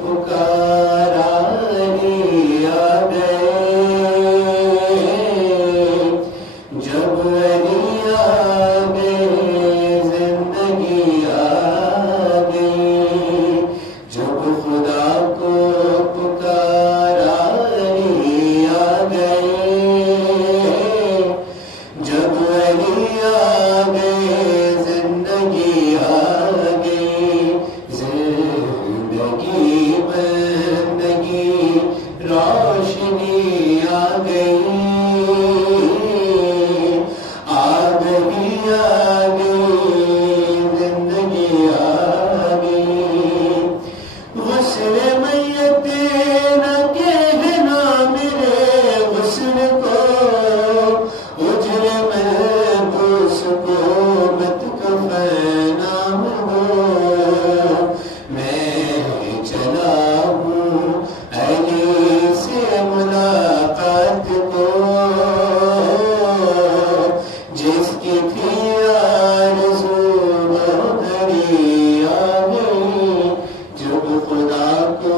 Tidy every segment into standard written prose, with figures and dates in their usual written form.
پکارا علی آ گئے، جب علی آ گئے زندگی آ گئی، جب خدا کو پکارا علی آ گئے، جب علی آ گئے زندگی آ گئی، زندگی بندگی روشنی آ گئی، آ گئی زندگی آ گئی، غسل میت نہ کہنا میرے غسل کو، اجر محبوس کو مت کفنا ہو، میں چلا ہوں علی سے ملاقات کو، جس کی تھی آرزو وہ گھڑی آ گئی، جب خدا کو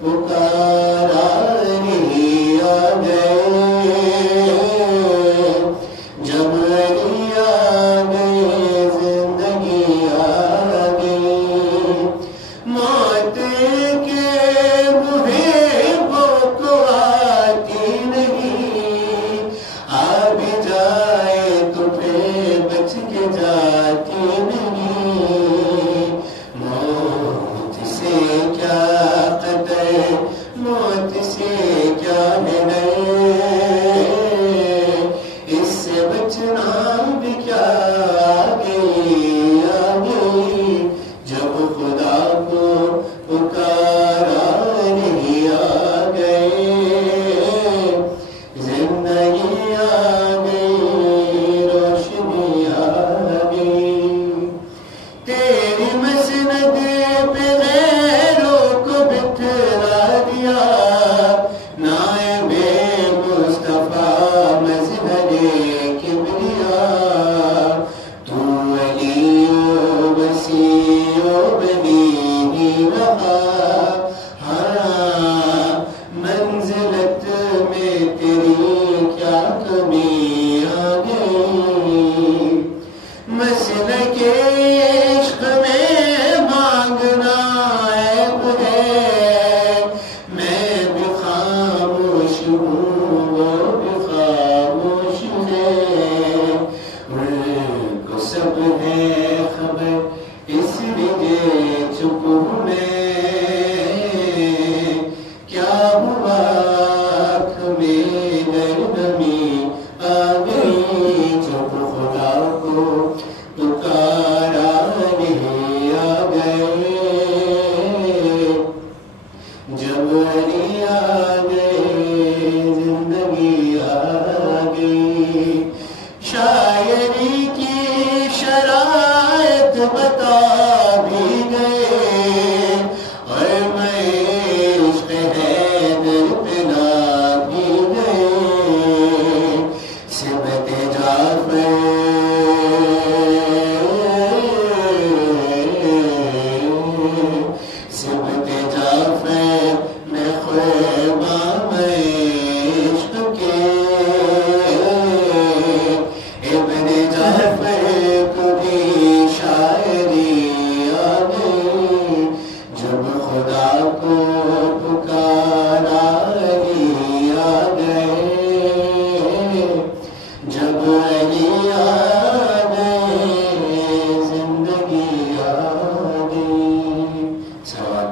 پکارا علی آ گئے، جب علی آ گئے زندگی آ گئی، موت کے محبوں کو آتی نہیں، آ بھی جائے تو پھر بچ کے جاتی نہیں، موت سے کیا قطع، موت سے کیا ڈر، اس سے بچنا بھی کیا آ گئی، جب خدا کو پکارا علی آ گئے، زندگی آ گئی، روشنی آ گئی، تیری مسند پہ غیروں کو بٹھلا دیا، نائب مصطفیٰ مظہر کبریا، تو علی و وسیع و بنی ہی رہا، ہاں منزلت میں تیری کیا کمی آ گئی، مسلک عشق میں مانگنا عیب ہے، میں بھی خاموش ہوں وہ بھی خاموش ہے، ان کو سب ہے خبر اس لیے چپ ہوں میں، کیا ہوا آنکھ میں گردمی آ گئی، جب خدا کو پکارا علی آ گئے، جب علی آ گئے زندگی آ گئی، شاعری کی شرائط بتا بھی گئے، اور میں عشق حیدر پہ لا بھی گئے، سمت جعفر سمت جعفر میں خیمہ میں عشق کے، ابن جعفر کو بھی شاعری آ گئی، جب خدا کو پکارا علی آ گئے، جب علی آ گئے زندگی آ گئی، سوال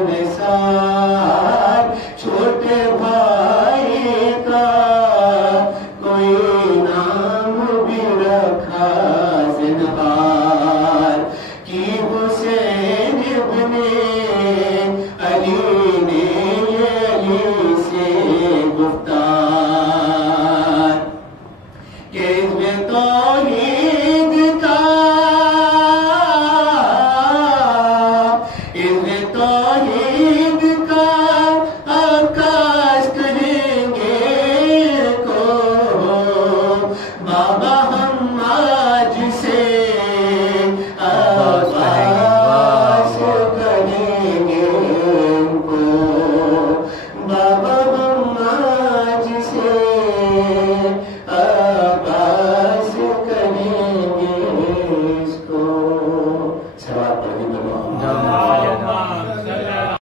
نثار چھوٹے بھائی کا کوئی نام بھی رکھا زنہار کی حسین ابن علی نے یہ علی سے گفتار کہ میں توحید کا توحید